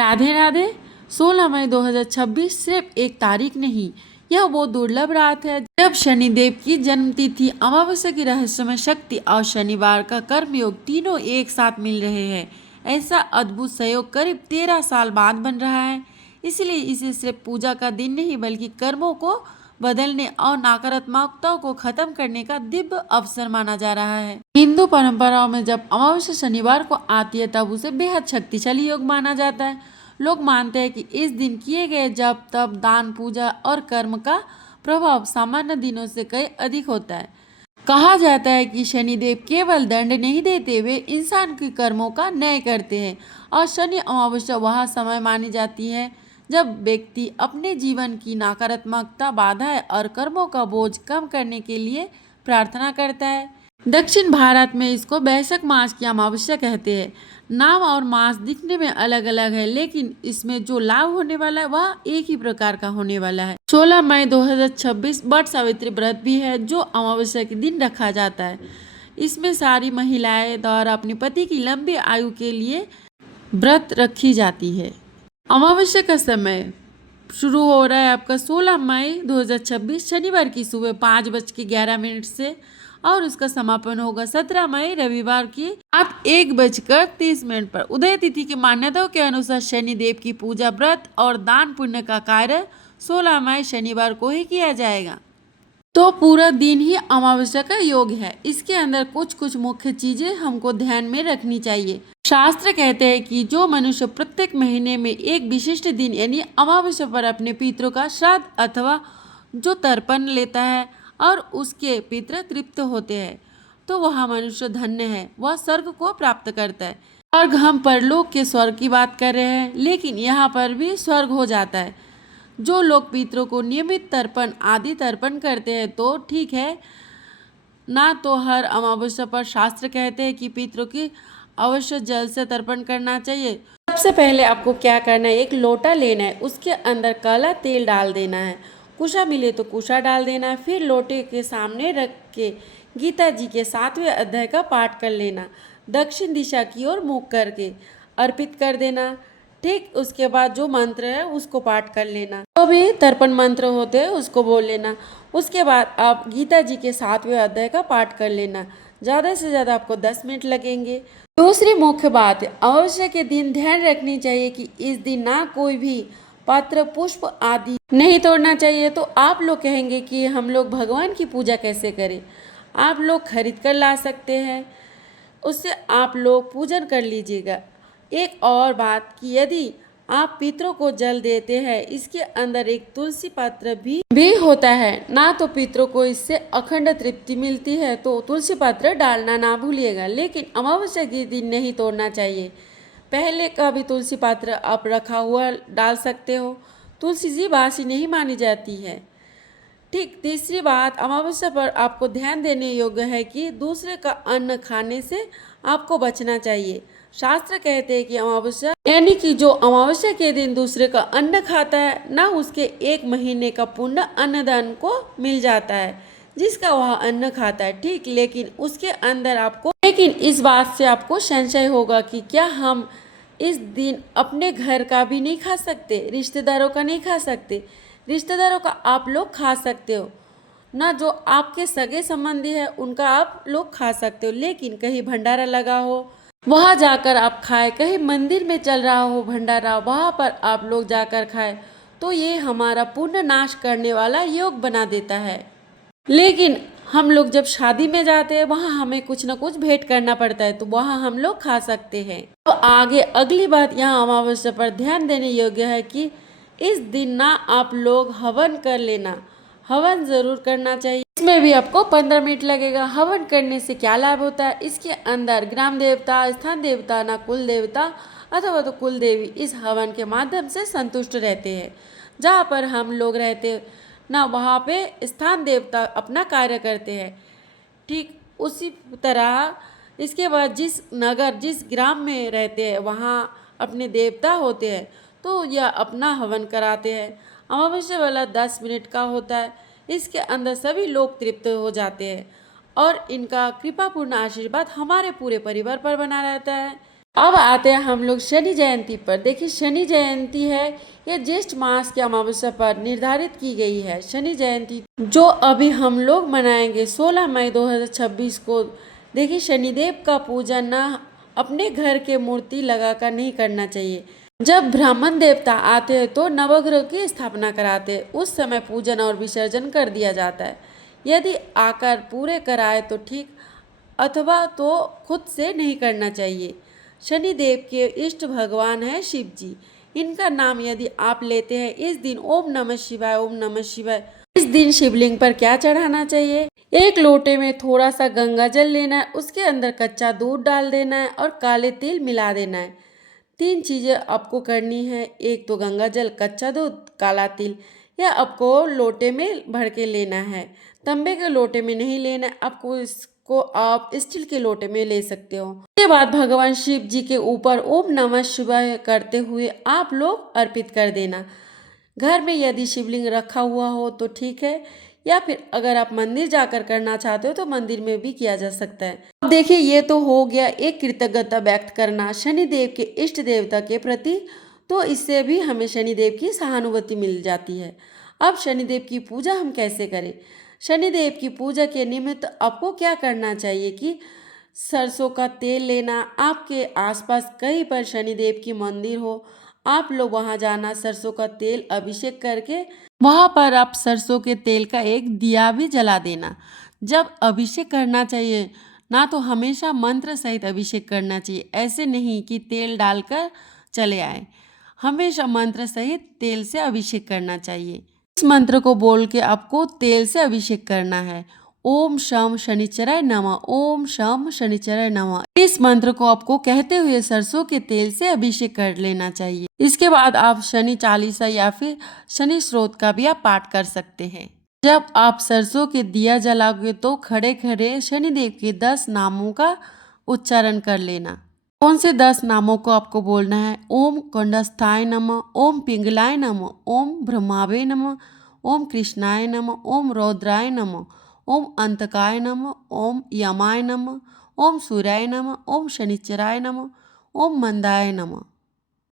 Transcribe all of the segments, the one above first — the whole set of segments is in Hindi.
राधे राधे। 16 मई 2026 सिर्फ एक तारीख नहीं, यह वो दुर्लभ रात है जब शनिदेव की जन्मतिथि, अमावस्या की रहस्यमय शक्ति और शनिवार का कर्म योग तीनों एक साथ मिल रहे हैं। ऐसा अद्भुत संयोग करीब 13 साल बाद बन रहा है। इसलिए इसे सिर्फ पूजा का दिन नहीं बल्कि कर्मों को बदलने और नकारात्मकताओं को खत्म करने का दिव्य अवसर माना जा रहा है। हिंदू परंपराओं में जब अमावस्या शनिवार को आती है तब उसे बेहद शक्तिशाली योग माना जाता है। लोग मानते हैं कि इस दिन किए गए जप तप दान पूजा और कर्म का प्रभाव सामान्य दिनों से कहीं अधिक होता है। कहा जाता है कि शनिदेव केवल दंड नहीं देते, वे इंसान के कर्मों का न्याय करते हैं और शनि अमावस्या वह समय मानी जाती है जब व्यक्ति अपने जीवन की नकारात्मकता बाधाएं और कर्मों का बोझ कम करने के लिए प्रार्थना करता है। दक्षिण भारत में इसको बैसाख मास की अमावस्या कहते हैं। नाम और मास दिखने में अलग अलग है, लेकिन इसमें जो लाभ होने वाला है वह एक ही प्रकार का होने वाला है। 16 मई 2026 वट सावित्री व्रत भी है जो अमावस्या के दिन रखा जाता है। इसमें सारी महिलाएं द्वारा अपने पति की लंबी आयु के लिए व्रत रखी जाती है। अमावस्या का समय शुरू हो रहा है आपका 16 मई 2026 शनिवार की सुबह 5:11 से और उसका समापन होगा 17 मई रविवार की रात 1:30 पर। उदय तिथि की मान्यताओं के अनुसार शनिदेव की पूजा व्रत और दान पुण्य का कार्य 16 मई शनिवार को ही किया जाएगा। तो पूरा दिन ही अमावस्या का योग है। इसके अंदर कुछ कुछ मुख्य चीजें हमको ध्यान में रखनी चाहिए। शास्त्र कहते हैं कि जो मनुष्य प्रत्येक महीने में एक विशिष्ट दिन यानी अमावस्या पर अपने पितरों का श्राद्ध अथवा जो तर्पण लेता है और उसके पितर तृप्त होते हैं तो वह मनुष्य धन्य है, वह स्वर्ग को प्राप्त करता है। और हम परलोक के स्वर्ग की बात कर रहे हैं, लेकिन यहाँ पर भी स्वर्ग हो जाता है। जो लोग पितरों को नियमित तर्पण आदि तर्पण करते हैं तो ठीक है, ना तो हर अमावस्या पर शास्त्र कहते हैं कि पितरों की अवश्य जल से तर्पण करना चाहिए। सबसे पहले आपको क्या करना है, एक लोटा लेना है, उसके अंदर काला तेल डाल देना है, कुशा मिले तो कुशा डाल देना है। फिर लोटे के सामने रख के गीता जी के 7वें अध्याय का पाठ कर लेना, दक्षिण दिशा की ओर मुख करके अर्पित कर देना। ठीक उसके बाद जो मंत्र है उसको पाठ कर लेना, जो भी तर्पण मंत्र होते हैं उसको बोल लेना। उसके बाद आप गीता जी के 7वें अध्याय का पाठ कर लेना। ज़्यादा से ज़्यादा आपको 10 मिनट लगेंगे। दूसरी मुख्य बात है, अमावस्या के दिन ध्यान रखनी चाहिए कि इस दिन ना कोई भी पत्र पुष्प आदि नहीं तोड़ना चाहिए। तो आप लोग कहेंगे कि हम लोग भगवान की पूजा कैसे करें? आप लोग खरीद कर ला सकते हैं, उससे आप लोग पूजन कर लीजिएगा। एक और बात कि यदि आप पितरों को जल देते हैं, इसके अंदर एक तुलसी पत्र भी होता है ना, तो पितरों को इससे अखंड तृप्ति मिलती है। तो तुलसी पत्र डालना ना भूलिएगा, लेकिन अमावस्या के दिन नहीं तोड़ना चाहिए। पहले का भी तुलसी पत्र आप रखा हुआ डाल सकते हो। तुलसी जी बासी नहीं मानी जाती है। ठीक, तीसरी बात, अमावस्या पर आपको ध्यान देने योग्य है कि दूसरे का अन्न खाने से आपको बचना चाहिए। शास्त्र कहते हैं कि अमावस्या यानी कि जो अमावस्या के दिन दूसरे का अन्न खाता है ना, उसके 1 महीने का पुण्य अन्नदान को मिल जाता है जिसका वह अन्न खाता है। ठीक, लेकिन उसके अंदर आपको इस बात से आपको संशय होगा कि क्या हम इस दिन अपने घर का भी नहीं खा सकते, रिश्तेदारों का नहीं खा सकते? रिश्तेदारों का आप लोग खा सकते हो ना, जो आपके सगे संबंधी है उनका आप लोग खा सकते हो, लेकिन कहीं भंडारा लगा हो वहाँ जाकर आप खाए, कहीं मंदिर में चल रहा हो भंडारा वहाँ पर आप लोग जाकर खाए, तो ये हमारा पुण्य नाश करने वाला योग बना देता है। लेकिन हम लोग जब शादी में जाते हैं वहाँ हमें कुछ ना कुछ भेंट करना पड़ता है, तो वहाँ हम लोग खा सकते हैं। तो आगे अगली बात यहाँ अमावस्या पर ध्यान देने योग्य है कि इस दिन ना आप लोग हवन कर लेना, हवन जरूर करना चाहिए। इसमें भी आपको 15 मिनट लगेगा। हवन करने से क्या लाभ होता है, इसके अंदर ग्राम देवता, स्थान देवता ना कुल देवता अथवा तो कुल देवी इस हवन के माध्यम से संतुष्ट रहते हैं। जहाँ पर हम लोग रहते ना वहाँ पे स्थान देवता अपना कार्य करते हैं। ठीक उसी तरह इसके बाद जिस नगर जिस ग्राम में रहते हैं वहाँ अपने देवता होते हैं, तो यह अपना हवन कराते हैं। अमावस्या वाला 10 मिनट का होता है। इसके अंदर सभी लोग तृप्त हो जाते हैं और इनका कृपापूर्ण आशीर्वाद हमारे पूरे परिवार पर बना रहता है। अब आते हैं हम लोग शनि जयंती पर। देखिए शनि जयंती है ये ज्येष्ठ मास की अमावस्या पर निर्धारित की गई है। शनि जयंती जो अभी हम लोग मनाएंगे 16 मई 2026 को। देखिए शनिदेव का पूजन ना अपने घर के मूर्ति लगाकर नहीं करना चाहिए। जब ब्राह्मण देवता आते हैं तो नवग्रह की स्थापना कराते हैं, उस समय पूजन और विसर्जन कर दिया जाता है। यदि आकर पूरे कराए तो ठीक, अथवा तो खुद से नहीं करना चाहिए। शनिदेव के इष्ट भगवान है शिव जी। इनका नाम यदि आप लेते हैं इस दिन ओम नमः शिवाय, ओम नमः शिवाय। इस दिन शिवलिंग पर क्या चढ़ाना चाहिए? एक लोटे में थोड़ा सा गंगा जल लेना है, उसके अंदर कच्चा दूध डाल देना है और काले तिल मिला देना है। 3 चीज़ें आपको करनी है। एक तो गंगा जल, कच्चा दूध, काला तिल। यह आपको लोटे में भर के लेना है, तांबे के लोटे में नहीं लेना है। आपको इसको आप स्टील के लोटे में ले सकते हो। उसके बाद भगवान शिव जी के ऊपर ओम नमः शिवाय करते हुए आप लोग अर्पित कर देना। घर में यदि शिवलिंग रखा हुआ हो तो ठीक है, या फिर अगर आप मंदिर जाकर करना चाहते हो तो मंदिर में भी किया जा सकता है। अब देखिए ये तो हो गया एक कृतज्ञता व्यक्त करना शनिदेव के इष्ट देवता के प्रति, तो इससे भी हमें शनिदेव की सहानुभूति मिल जाती है। अब शनिदेव की पूजा हम कैसे करें? शनिदेव की पूजा के निमित्त आपको क्या करना चाहिए कि सरसों का तेल लेना। आपके आसपास कहीं पर शनिदेव की मंदिर हो, आप लोग वहां जाना, सरसों का तेल अभिषेक करके वहां पर आप सरसों के तेल का एक दिया भी जला देना। जब अभिषेक करना चाहिए ना तो हमेशा मंत्र सहित अभिषेक करना चाहिए, ऐसे नहीं कि तेल डालकर चले आए। हमेशा मंत्र सहित तेल से अभिषेक करना चाहिए। इस मंत्र को बोल के आपको तेल से अभिषेक करना है। ओम शम शनिचराय नमः, ओम शम शनिचराय नमः। इस मंत्र को आपको कहते हुए सरसों के तेल से अभिषेक कर लेना चाहिए। इसके बाद आप शनि चालीसा या फिर शनि स्रोत का भी आप पाठ कर सकते हैं। जब आप सरसों के दिया जलाओगे तो खड़े खड़े शनिदेव के 10 नामों का उच्चारण कर लेना। कौन से 10 नामों को आपको बोलना है? ओम कंडस्थाय नमः, ओम पिंगलाय नमः, ओम ब्रह्मावे नमः, ओम कृष्णाय नमः, ओम रौद्राय नमः, ओम अंतकाय नमः, ओम यमाय नमः, ओम सूर्याय नमः, ओम शनिचराय नमः, ओम मंदाय नमः।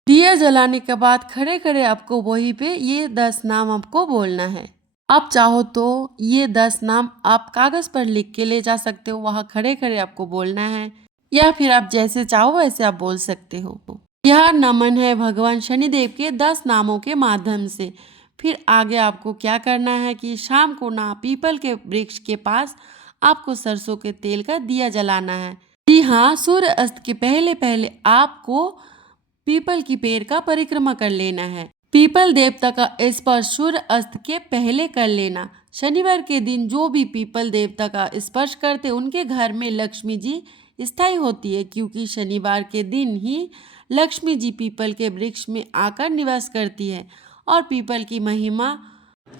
दिया जलाने के बाद खड़े खड़े आपको वहीं पे ये 10 नाम आपको बोलना है। आप चाहो तो ये 10 नाम आप कागज पर लिख के ले जा सकते हो, वहां खड़े खड़े आपको बोलना है, या फिर आप जैसे चाहो वैसे आप बोल सकते हो। यह नमन है भगवान शनिदेव के 10 नामों के माध्यम से। फिर आगे आपको क्या करना है कि शाम को ना पीपल के वृक्ष के पास आपको सरसों के तेल का दिया जलाना है। जी हाँ, सूर्य अस्त के पहले पहले आपको पीपल की पेड़ का परिक्रमा कर लेना है। पीपल देवता का स्पर्श सूर्य अस्त के पहले कर लेना। शनिवार के दिन जो भी पीपल देवता का स्पर्श करते उनके घर में लक्ष्मी जी स्थायी होती है, क्योंकि शनिवार के दिन ही लक्ष्मी जी पीपल के वृक्ष में आकर निवास करती है। और पीपल की महिमा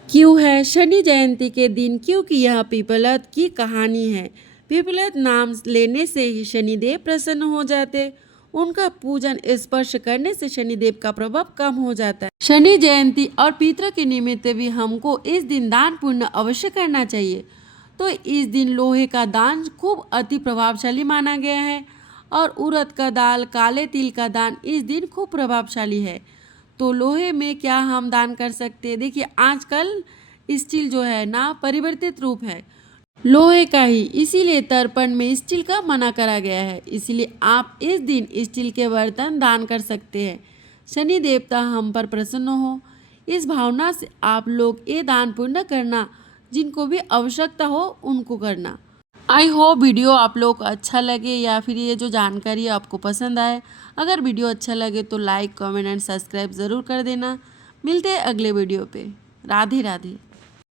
क्यों है शनि जयंती के दिन? क्योंकि यह पीपलत की कहानी है। पीपलत नाम लेने से ही शनिदेव प्रसन्न हो जाते। उनका पूजन स्पर्श करने से शनिदेव का प्रभाव कम हो जाता है। शनि जयंती और पितृ के निमित्त भी हमको इस दिन दान पुण्य अवश्य करना चाहिए। तो इस दिन लोहे का दान खूब अति प्रभावशाली माना गया है, और उड़द का दाल, काले तिल का दान इस दिन खूब प्रभावशाली है। तो लोहे में क्या हम दान कर सकते हैं? देखिए आजकल स्टील जो है ना परिवर्तित रूप है लोहे का ही, इसीलिए तर्पण में स्टील का मना करा गया है। इसीलिए आप इस दिन स्टील के बर्तन दान कर सकते हैं। शनि देवता हम पर प्रसन्न हो, इस भावना से आप लोग ये दान पुण्य करना, जिनको भी आवश्यकता हो उनको करना। आई होप वीडियो आप लोग को अच्छा लगे, या फिर ये जो जानकारी आपको पसंद आए। अगर वीडियो अच्छा लगे तो लाइक, कमेंट एंड सब्सक्राइब ज़रूर कर देना। मिलते हैं अगले वीडियो पे। राधे राधे।